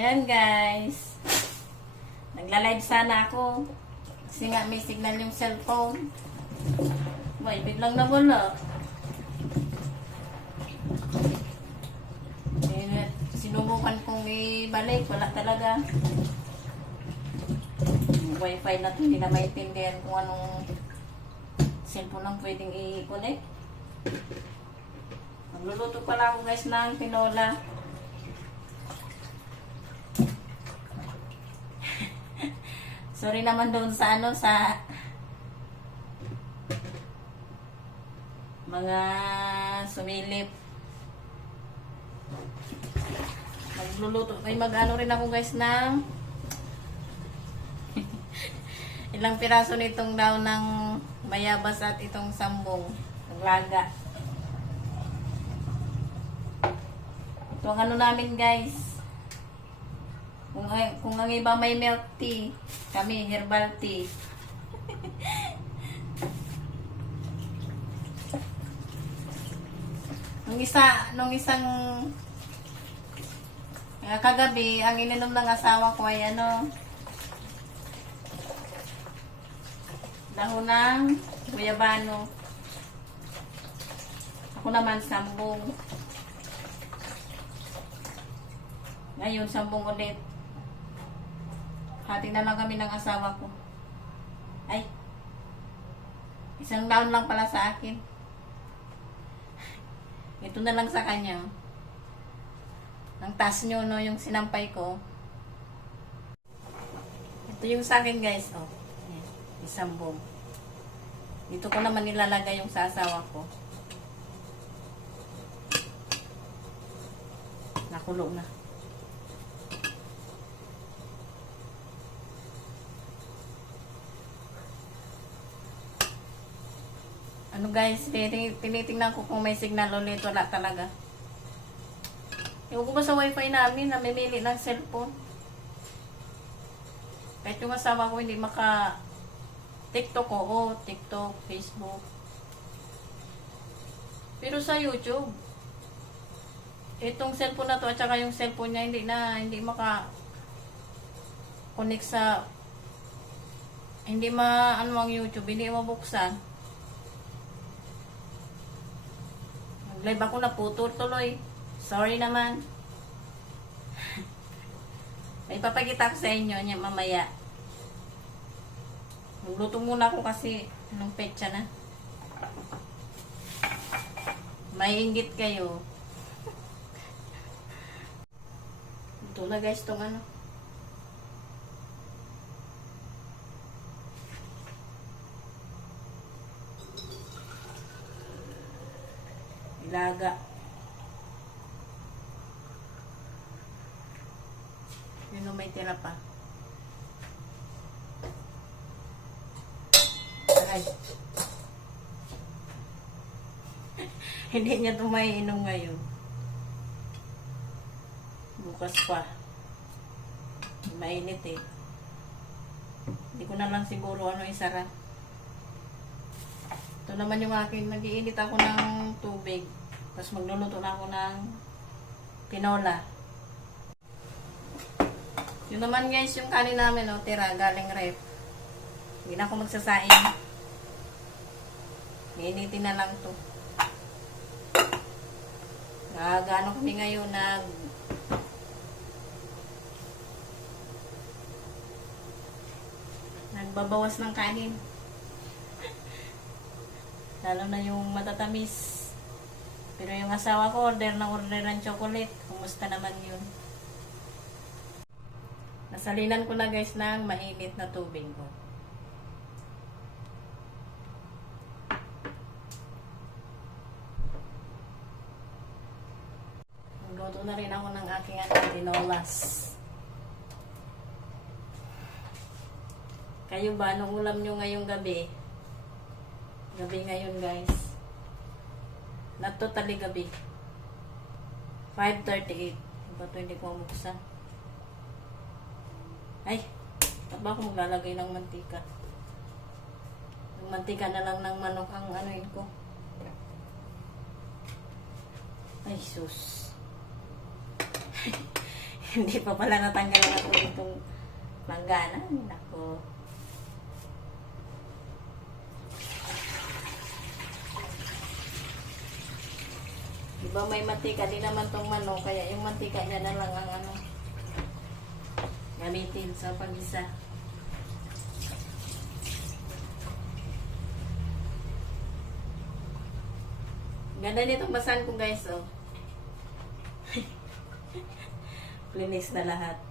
Ayan guys. Nagla-live sana ako. Kasi nga may signal yung cellphone. Bay, biglang nawala. Eh, sinubukan kong ibalik. Wala talaga. Yung wifi na to, hindi na maintindihan kung anong cellphone lang pwedeng i-connect. Magluluto pala ako guys ng tinola. Sorry naman doon sa ano, sa mga sumilip. Magluluto. May mag-ano rin ako guys ng ilang piraso nitong daw ng mayabas at itong sambong. Naglaga. Ito ang ano namin guys. Kung, kung ang iba may milk tea, kami herbal tea. nung isa, nung isang uh, kagabi, ang ininom ng asawa ko ay ano, dahon ng guyabano. Ako naman, sambong. Ngayon, sambong ulit. Hati na lang kami ng asawa ko. Ay, isang daon lang pala sa akin. Ito na lang sa kanya. Ang taas nyo, no, yung sinampay ko. Ito yung sa akin, guys, oh. Isang buong. Dito ko naman nilalagay yung sa asawa ko. Nakulo na. Ano guys, tini- tinitingnan ko kung may signal ulit. Wala talaga. Ewan ko ba sa wifi namin, namimili ng cellphone. Kahit yung asawa ko hindi maka TikTok ko, oh, TikTok, Facebook. Pero sa YouTube, itong cellphone na to at saka yung cellphone niya hindi na, hindi maka connect sa hindi ma ano ang YouTube, hindi mabuksan. Nag-live ako na putol tuloy. Sorry naman. May papakita ko sa inyo niya mamaya. Magluto muna ako kasi anong petsa na. May inggit kayo. Ito na guys tong ano. Ilaga. Yun o, may tira pa. Aray. Hindi niya ito maiinom ngayon. Bukas pa. Mainit eh. Hindi ko na lang siguro ano isara. Ito naman yung aking, nag-iinit ako ng tubig. Tapos magluluto na ako ng tinola. Yun naman guys, yung kanin namin, oh, tira, galing ref. Hindi na ako magsasaing. Iinitin na lang to. Nagano kami ngayon, nag... Nagbabawas ng kanin. Lalo na yung matatamis. Pero yung asawa ko, order na order ng chocolate. Kumusta naman yun? Nasalinan ko na guys ng mainit na tubig ko. Nagluto na rin ako ng aking ano, tinolas. Kayo ba, anong ulam nyo ngayong gabi? Gabi ngayon guys. Not totally gabi. 5.38. Iba to hindi ko mabuksan. Ay, ba't ba ako maglalagay ng mantika? Yung mantika na lang ng manok ang anuin ko. Ay, sus. Hindi pa pala natanggalan ako itong langganan. Nako. Diba may mantika din naman tong manok, kaya yung mantika niya na lang ang ano, gamitin sa pag-isa. Ganda nitong basan ko guys, oh. Linis na lahat.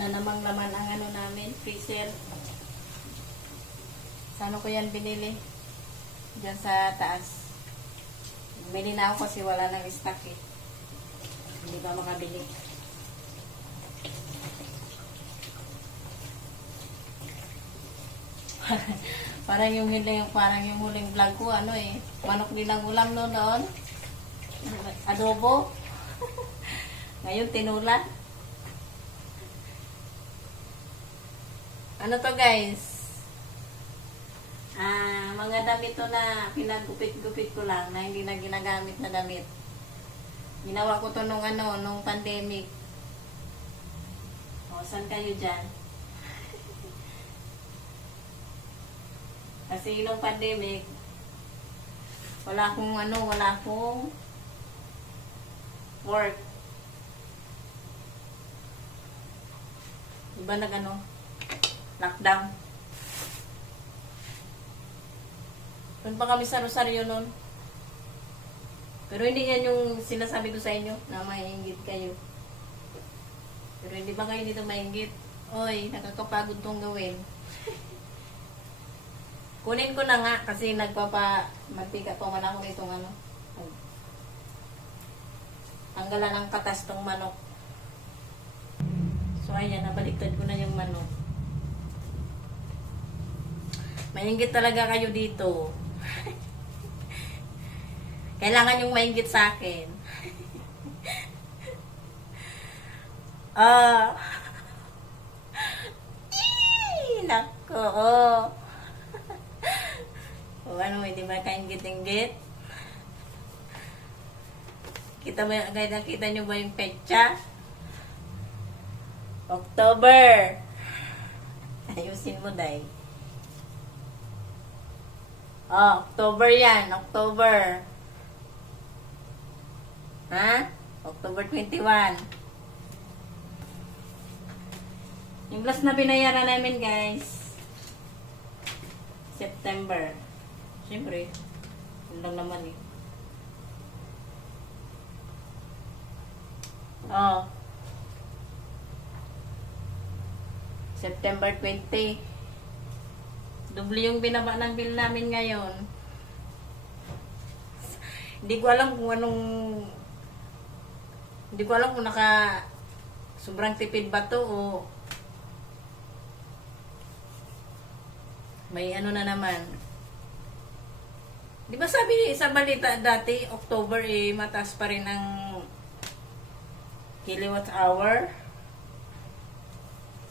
Na namang laman ang ano namin, freezer. Saan ko yan binili? Diyan sa taas. Bumili na ako kasi wala nang stock eh. Hindi pa makabili. parang yung huling, parang yung huling vlog ko, ano eh, manok din ang ulam no noon. Adobo. Ngayon, tinula. Ano to guys? Ah, mga damit to na pinagupit-gupit ko lang na hindi na ginagamit na damit. Ginawa ko to nung ano, nung pandemic. O, saan kayo dyan? Kasi nung pandemic, wala akong ano, wala akong work. Diba nag ano? Lockdown. Doon pa kami sa Rosario noon. Pero hindi yan yung sinasabi ko sa inyo na maingit kayo. Pero hindi ba kayo dito maingit? Oy, nakakapagod tong gawin. Kunin ko na nga kasi nagpapa mantika pa man ako nitong ano. Tanggalan ng katas tong manok. So ayan, nabaliktad ko na yung manok. Maingit talaga kayo dito. Kailangan yung maingit sa akin. Ah. Eee, Nako. Oh. o ano, hindi ba kaingit-ingit? Kita mo, nakita nyo ba yung petsa? October. Ayusin mo, Day. Oh, October yan. October. Ha? October 21. Yung last na binayaran namin, guys. September. Siyempre. Yun lang naman eh. Oh. September 20. Doble yung binaba ng bill namin ngayon. Hindi ko alam kung anong hindi ko alam kung naka sobrang tipid ba to o may ano na naman. Di ba sabi sa balita dati, October eh, mataas pa rin ang kilowatt hour.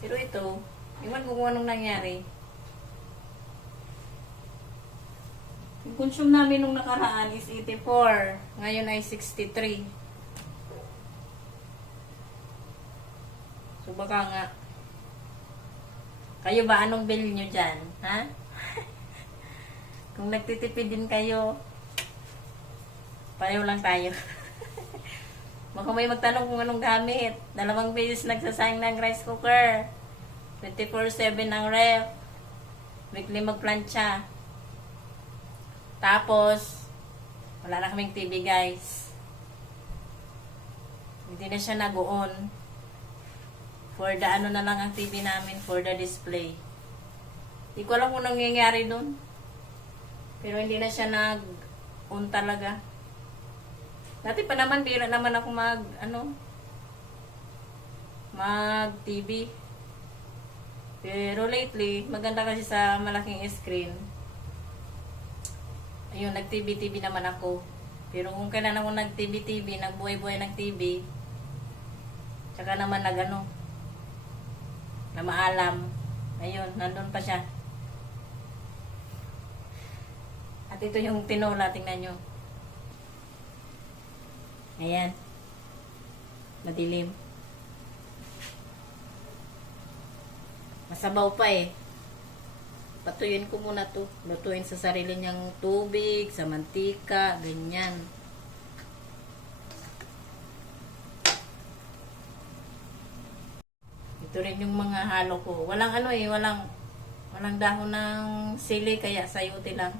Pero ito, iwan ko kung anong nangyari. Consume namin nung nakaraan is 84. Ngayon ay 63. So baka nga. Kayo ba anong bill nyo dyan? Ha? Kung nagtitipid din kayo, pareho lang tayo. Baka may magtanong kung anong gamit. Dalawang beses nagsasayang ng rice cooker. 24-7 ang ref. Weekly magplancha. Tapos, wala na kaming TV guys. Hindi na siya nag-on. For the ano na lang ang TV namin, for the display. Hindi ko alam kung nangyayari doon. Pero hindi na siya nag-on talaga. Dati pa naman, bira naman ako mag, ano, mag TV. Pero lately, maganda kasi sa malaking screen. Ayun, nag TV-TV naman ako. Pero kung kailan ako nag TV-TV, nagbuhay-buhay ng TV, tsaka naman nag ano, na maalam. Ayun, nandun pa siya. At ito yung tinola, tingnan nyo. Ayan. Madilim. Masabaw pa eh. Patuyuin ko muna to. Lutuin sa sarili niyang tubig, sa mantika, ganyan. Ito rin yung mga halo ko. Walang ano eh, walang walang dahon ng sili kaya sayote lang.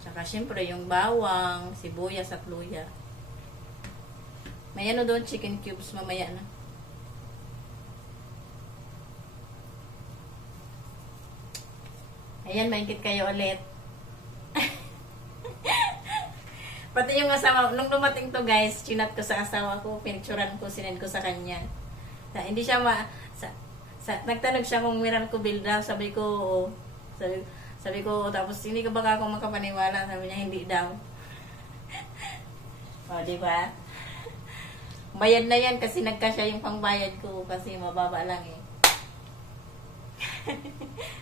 Tsaka syempre yung bawang, sibuyas at luya. May ano doon, chicken cubes mamaya na. Ayan, maingkit kayo ulit. Pati yung asawa, nung dumating to guys, chinat ko sa asawa ko, pinicturan ko, sinend ko sa kanya. Na, hindi siya ma... Sa, sa, nagtanong siya kung meron ko bill daw, sabi ko, oo. Sabi, sabi ko, tapos hindi ka baka ako makapaniwala, sabi niya, hindi daw. o, di ba? Bayad na yan kasi nagkasya yung pangbayad ko kasi mababa lang eh.